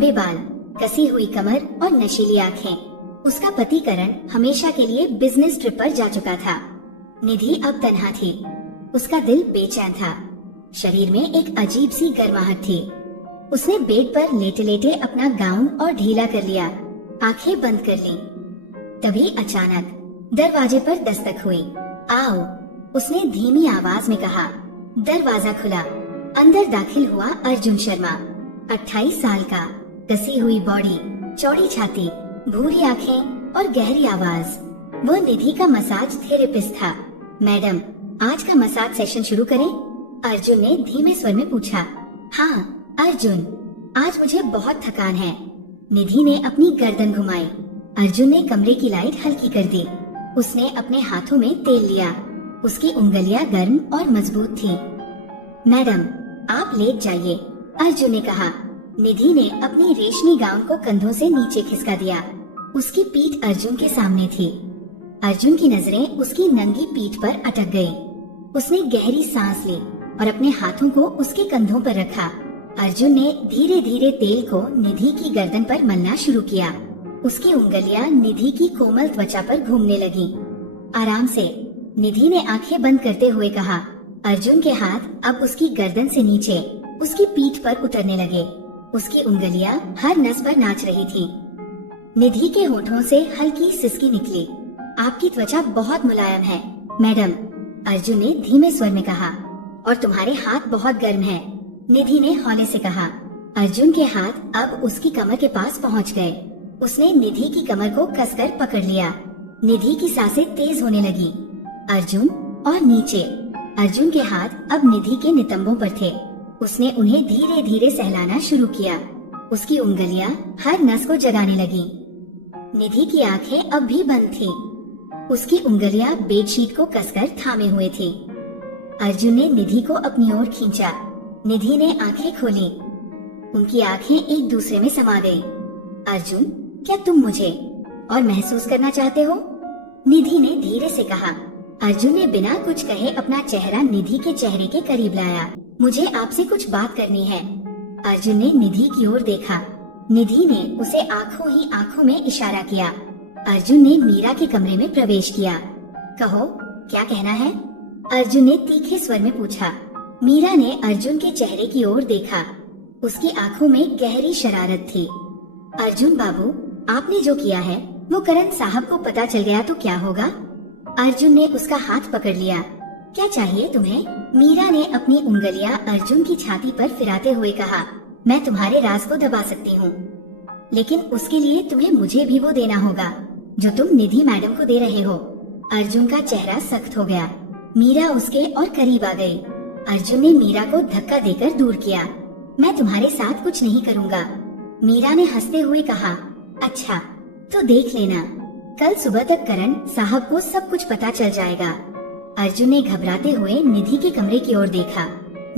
बेबाल, कसी हुई कमर और नशीली आंखें। उसका पति करण हमेशा के लिए बिजनेस ट्रिप पर जा चुका था। निधि अब तन्हा थी। उसका दिल बेचैन था। शरीर में एक अजीब सी गर्माहट थी। उसने बेड पर लेटे लेटे अपना गाउन और ढीला कर लिया, आंखें बंद कर ली। तभी अचानक दरवाजे पर दस्तक हुई। आओ, उसने धीमी आवाज में कहा। दरवाजा खुला। अंदर दाखिल हुआ अर्जुन शर्मा, 28 साल का, कसी हुई बॉडी, चौड़ी छाती, भूरी आंखें और गहरी आवाज। वो निधि का मसाज थेरेपिस्ट था। मैडम, आज का मसाज सेशन शुरू करें? अर्जुन ने धीमे स्वर में पूछा। हाँ अर्जुन, आज मुझे बहुत थकान है। निधि ने अपनी गर्दन घुमाई। अर्जुन ने कमरे की लाइट हल्की कर दी। उसने अपने हाथों में तेल लिया। उसकी उंगलियां गर्म और मजबूत थीं। मैडम, आप लेट जाइए, अर्जुन ने कहा। निधि ने अपनी रेशमी गाउन को कंधों से नीचे खिसका दिया। उसकी पीठ अर्जुन के सामने थी। अर्जुन की नजरें उसकी नंगी पीठ पर अटक गईं। उसने गहरी सांस ली और अपने हाथों को उसके कंधों पर रखा। अर्जुन ने धीरे धीरे तेल को निधि की गर्दन पर मलना शुरू किया। उसकी उंगलियां निधि की कोमल त्वचा पर घूमने लगीं। आराम से, निधि ने आंखें बंद करते हुए कहा। अर्जुन के हाथ अब उसकी गर्दन से नीचे उसकी पीठ पर उतरने लगे। उसकी उंगलियां हर नस पर नाच रही थीं। निधि के होठों से हल्की सिसकी निकली। आपकी त्वचा बहुत मुलायम है मैडम, अर्जुन ने धीमे स्वर में कहा। और तुम्हारे हाथ बहुत गर्म हैं, निधि ने हौले से कहा। अर्जुन के हाथ अब उसकी कमर के पास पहुंच गए। उसने निधि की कमर को कसकर पकड़ लिया। निधि की सांसें तेज होने लगी। अर्जुन और नीचे। अर्जुन के हाथ अब निधि के नितंबों पर थे। उसने उन्हें धीरे धीरे सहलाना शुरू किया। उसकी उंगलियां हर नस को जगाने लगी। निधि की आंखें अब भी बंद थीं। उसकी उंगलियां बेडशीट को कसकर थामे हुए थी। अर्जुन ने निधि को अपनी ओर खींचा। निधि ने आंखें खोली। उनकी आंखें एक दूसरे में समा गईं। अर्जुन, क्या तुम मुझे और महसूस करना चाहते हो? निधि ने धीरे से कहा। अर्जुन ने बिना कुछ कहे अपना चेहरा निधि के चेहरे के करीब लाया। मुझे आपसे कुछ बात करनी है। अर्जुन ने निधि की ओर देखा। निधि ने उसे आंखों ही आंखों में इशारा किया। अर्जुन ने मीरा के कमरे में प्रवेश किया। कहो, क्या कहना है? अर्जुन ने तीखे स्वर में पूछा। मीरा ने अर्जुन के चेहरे की ओर देखा। उसकी आंखों में गहरी शरारत थी। अर्जुन बाबू, आपने जो किया है वो करण साहब को पता चल गया तो क्या होगा? अर्जुन ने उसका हाथ पकड़ लिया। क्या चाहिए तुम्हें? मीरा ने अपनी उंगलियां अर्जुन की छाती पर फिराते हुए कहा। मैं तुम्हारे राज को दबा सकती हूँ, लेकिन उसके लिए तुम्हें मुझे भी वो देना होगा जो तुम निधि मैडम को दे रहे हो। अर्जुन का चेहरा सख्त हो गया। मीरा उसके और करीब आ गई। अर्जुन ने मीरा को धक्का देकर दूर किया। मैं तुम्हारे साथ कुछ नहीं करूँगा, मीरा ने हंसते हुए कहा। अच्छा, तो देख लेना, कल सुबह तक करण साहब को सब कुछ पता चल जाएगा। अर्जुन ने घबराते हुए निधि के कमरे की ओर देखा।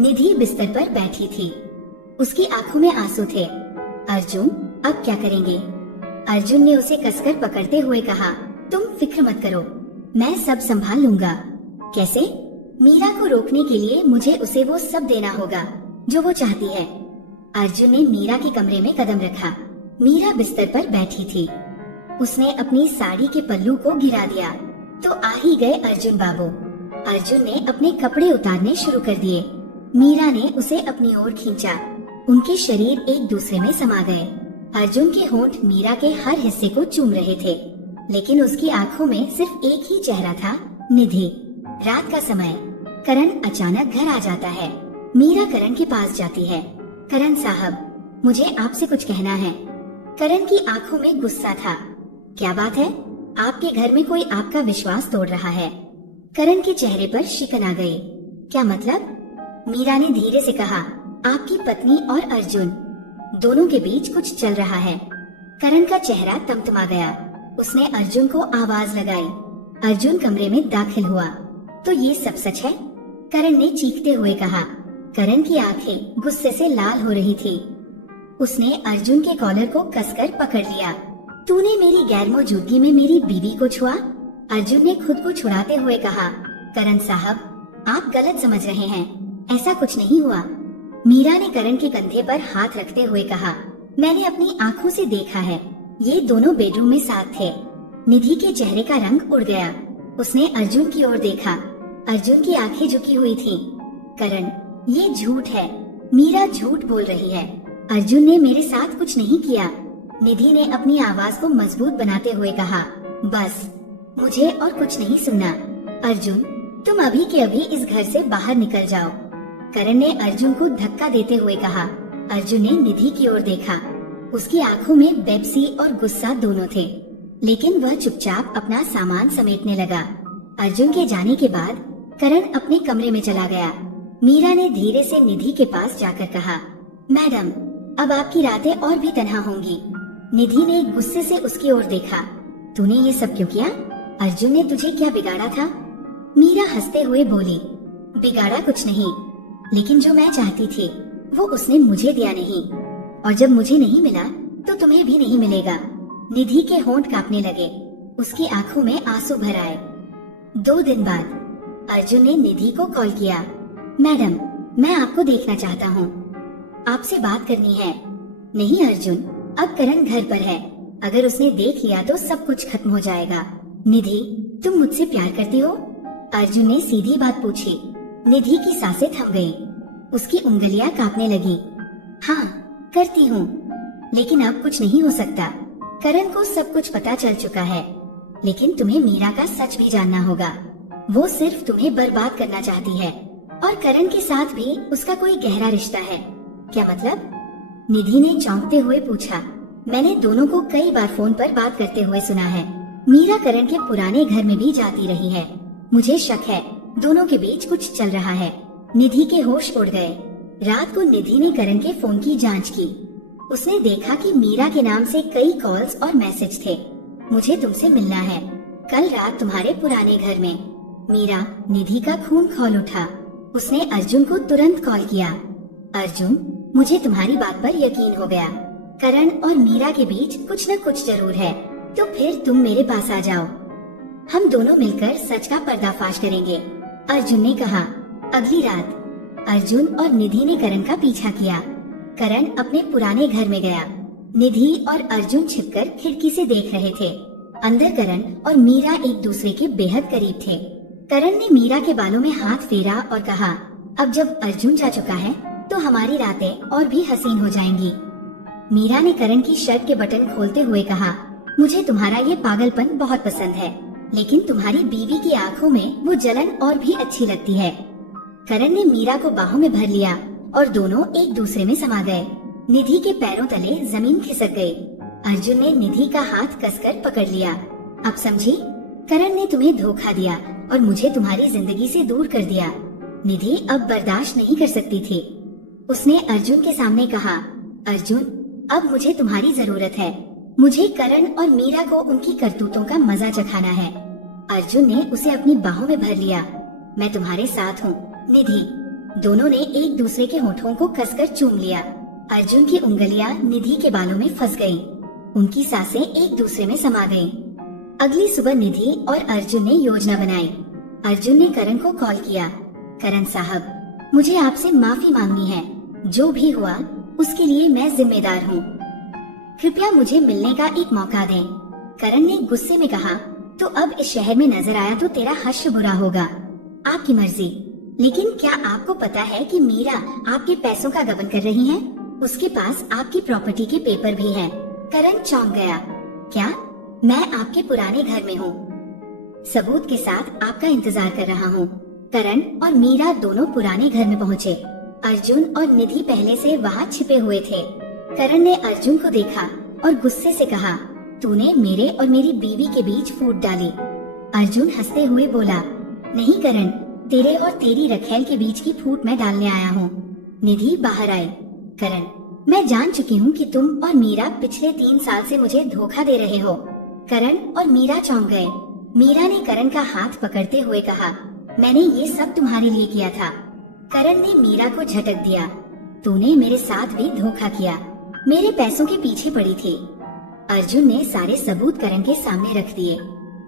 निधि बिस्तर पर बैठी थी। उसकी आंखों में आंसू थे। अर्जुन, अब क्या करेंगे? अर्जुन ने उसे कसकर पकड़ते हुए कहा। तुम फिक्र मत करो, मैं सब संभाल लूंगा। कैसे? मीरा को रोकने के लिए मुझे उसे वो सब देना होगा जो वो चाहती है। अर्जुन ने मीरा के कमरे में कदम रखा। मीरा बिस्तर पर बैठी थी। उसने अपनी साड़ी के पल्लू को गिरा दिया तो आ ही गए अर्जुन बाबू। अर्जुन ने अपने कपड़े उतारने शुरू कर दिए। मीरा ने उसे अपनी ओर खींचा। उनके शरीर एक दूसरे में समा गए। अर्जुन के होंठ मीरा के हर हिस्से को चूम रहे थे, लेकिन उसकी आंखों में सिर्फ एक ही चेहरा था, निधि। रात का समय, करण अचानक घर आ जाता है। मीरा करण के पास जाती है। करण साहब, मुझे आपसे कुछ कहना है। करण की आंखों में गुस्सा था। क्या बात है? आपके घर में कोई आपका विश्वास तोड़ रहा है। करण के चेहरे पर शिकन आ गई। क्या मतलब? मीरा ने धीरे से कहा। आपकी पत्नी और अर्जुन दोनों के बीच कुछ चल रहा है। करण का चेहरा तमतमा गया। उसने अर्जुन को आवाज लगाई। अर्जुन कमरे में दाखिल हुआ। तो ये सब सच है? करण ने चीखते हुए कहा। करण की आंखें गुस्से से लाल हो रही थी। उसने अर्जुन के कॉलर को कसकर पकड़ लिया। तूने मेरी गैर मौजूदगी में मेरी बीवी को छुआ? अर्जुन ने खुद को छुड़ाते हुए कहा। करण साहब, आप गलत समझ रहे हैं, ऐसा कुछ नहीं हुआ। मीरा ने करण के कंधे पर हाथ रखते हुए कहा। मैंने अपनी आँखों से देखा है। ये दोनों बेडरूम में साथ थे। निधि के चेहरे का रंग उड़ गया। उसने अर्जुन की ओर देखा। अर्जुन की आंखें झुकी हुई थीं। करण, ये झूठ है। मीरा झूठ बोल रही है। अर्जुन ने मेरे साथ कुछ नहीं किया। निधि ने अपनी आवाज को मजबूत बनाते हुए कहा, बस मुझे और कुछ नहीं सुनना। अर्जुन, तुम अभी के अभी इस घर से बाहर निकल जाओ। करण ने अर्जुन को धक्का देते हुए कहा। अर्जुन ने निधि की ओर देखा। उसकी आंखों में बेपसी और गुस्सा दोनों थे, लेकिन वह चुपचाप अपना सामान समेटने लगा। अर्जुन के जाने के बाद करण अपने कमरे में चला गया। मीरा ने धीरे से निधि के पास जाकर कहा, मैडम, अब आपकी रातें और भी तन्हा होंगी। निधि ने गुस्से से उसकी ओर देखा। तूने ये सब क्यों किया? अर्जुन ने तुझे क्या बिगाड़ा था? मीरा हंसते हुए बोली, बिगाड़ा कुछ नहीं, लेकिन जो मैं चाहती थी वो उसने मुझे दिया नहीं, और जब मुझे नहीं मिला तो तुम्हें भी नहीं मिलेगा। निधि के होंठ कांपने लगे। उसकी आंखों में आंसू भर आए। 2 दिन बाद अर्जुन ने निधि को कॉल किया। मैडम, मैं आपको देखना चाहता हूँ, आपसे बात करनी है। नहीं अर्जुन, अब करण घर पर है। अगर उसने देख लिया तो सब कुछ खत्म हो जाएगा। निधि, तुम मुझसे प्यार करती हो? अर्जुन ने सीधी बात पूछी। निधि की सांसें थम गईं। उसकी उंगलियां कांपने लगी। हाँ, करती हूँ, लेकिन अब कुछ नहीं हो सकता। करण को सब कुछ पता चल चुका है, लेकिन तुम्हें मीरा का सच भी जानना होगा। वो सिर्फ तुम्हें बर्बाद करना चाहती है, और करण के साथ भी उसका कोई गहरा रिश्ता है। क्या मतलब? निधि ने चौंकते हुए पूछा। मैंने दोनों को कई बार फोन पर बात करते हुए सुना है। मीरा करण के पुराने घर में भी जाती रही है। मुझे शक है दोनों के बीच कुछ चल रहा है। निधि के होश उड़ गए। रात को निधि ने करण के फोन की जांच की। उसने देखा कि मीरा के नाम से कई कॉल्स और मैसेज थे। मुझे तुमसे मिलना है, कल रात तुम्हारे पुराने घर में। मीरा, निधि का खून खौल उठा। उसने अर्जुन को तुरंत कॉल किया। अर्जुन, मुझे तुम्हारी बात पर यकीन हो गया। करण और मीरा के बीच कुछ न कुछ जरूर है, तो फिर तुम मेरे पास आ जाओ। हम दोनों मिलकर सच का पर्दाफाश करेंगे, अर्जुन ने कहा। अगली रात अर्जुन और निधि ने करण का पीछा किया। करण अपने पुराने घर में गया। निधि और अर्जुन छिपकर खिड़की से देख रहे थे। अंदर करण और मीरा एक दूसरे के बेहद करीब थे। करण ने मीरा के बालों में हाथ फेरा और कहा, अब जब अर्जुन जा चुका है तो हमारी रातें और भी हसीन हो जाएंगी। मीरा ने करण की शर्ट के बटन खोलते हुए कहा, मुझे तुम्हारा ये पागलपन बहुत पसंद है, लेकिन तुम्हारी बीवी की आंखों में वो जलन और भी अच्छी लगती है। करण ने मीरा को बाहों में भर लिया और दोनों एक दूसरे में समा गए। निधि के पैरों तले जमीन खिसक गई। अर्जुन ने निधि का हाथ कसकर पकड़ लिया। अब समझी, करण ने तुम्हें धोखा दिया और मुझे तुम्हारी जिंदगी से दूर कर दिया। निधि अब बर्दाश्त नहीं कर सकती थी। उसने अर्जुन के सामने कहा, अर्जुन, अब मुझे तुम्हारी जरूरत है। मुझे करण और मीरा को उनकी करतूतों का मजा चखाना है। अर्जुन ने उसे अपनी बाहों में भर लिया। मैं तुम्हारे साथ हूँ, निधि। दोनों ने एक दूसरे के होठों को कसकर चूम लिया। अर्जुन की उंगलियां निधि के बालों में फंस गईं। उनकी सांसें एक दूसरे में समा गईं। अगली सुबह निधि और अर्जुन ने योजना बनाई। अर्जुन ने करण को कॉल किया। करण साहब, मुझे आपसे माफी मांगनी है। जो भी हुआ उसके लिए मैं जिम्मेदार हूँ। कृपया मुझे मिलने का एक मौका दें। करण ने गुस्से में कहा, तो अब इस शहर में नजर आया तो तेरा हश्र बुरा होगा। आपकी मर्जी, लेकिन क्या आपको पता है कि मीरा आपके पैसों का गबन कर रही है? उसके पास आपकी प्रॉपर्टी के पेपर भी हैं। करण चौंक गया। क्या? मैं आपके पुराने घर में हूँ, सबूत के साथ आपका इंतजार कर रहा हूँ। करण और मीरा दोनों पुराने घर में पहुँचे। अर्जुन और निधि पहले से वहाँ छिपे हुए थे। करण ने अर्जुन को देखा और गुस्से से कहा, तूने मेरे और मेरी बीवी के बीच फूट डाली। अर्जुन हंसते हुए बोला, नहीं करण, तेरे और तेरी रखेल के बीच की फूट मैं डालने आया हूँ। निधि बाहर आई। करण, मैं जान चुकी हूँ कि तुम और मीरा पिछले 3 साल से मुझे धोखा दे रहे हो। करण और मीरा चौंक गए। मीरा ने करण का हाथ पकड़ते हुए कहा, मैंने ये सब तुम्हारे लिए किया था। करण ने मीरा को झटक दिया, तूने मेरे साथ भी धोखा किया, मेरे पैसों के पीछे पड़ी थी। अर्जुन ने सारे सबूत करण के सामने रख दिए।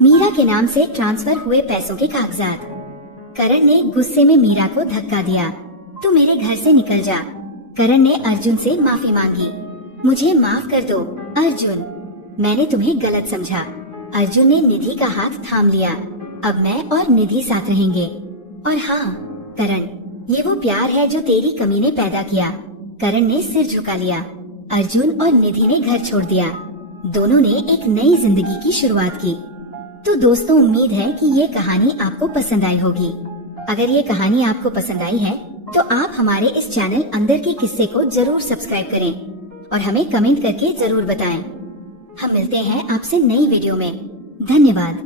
मीरा के नाम से ट्रांसफर हुए पैसों के कागजात। करण ने गुस्से में मीरा को धक्का दिया, तू मेरे घर से निकल जा। करण ने अर्जुन से माफी मांगी। मुझे माफ कर दो अर्जुन, मैंने तुम्हें गलत समझा। अर्जुन ने निधि का हाथ थाम लिया। अब मैं और निधि साथ रहेंगे। और हाँ करण, ये वो प्यार है जो तेरी कमी ने पैदा किया। करण ने सिर झुका लिया। अर्जुन और निधि ने घर छोड़ दिया। दोनों ने एक नई जिंदगी की शुरुआत की। तो दोस्तों, उम्मीद है कि ये कहानी आपको पसंद आई होगी। अगर ये कहानी आपको पसंद आई है तो आप हमारे इस चैनल अंदर के किस्से को जरूर सब्सक्राइब करें और हमें कमेंट करके जरूर बताएं। हम मिलते हैं आपसे नई वीडियो में। धन्यवाद।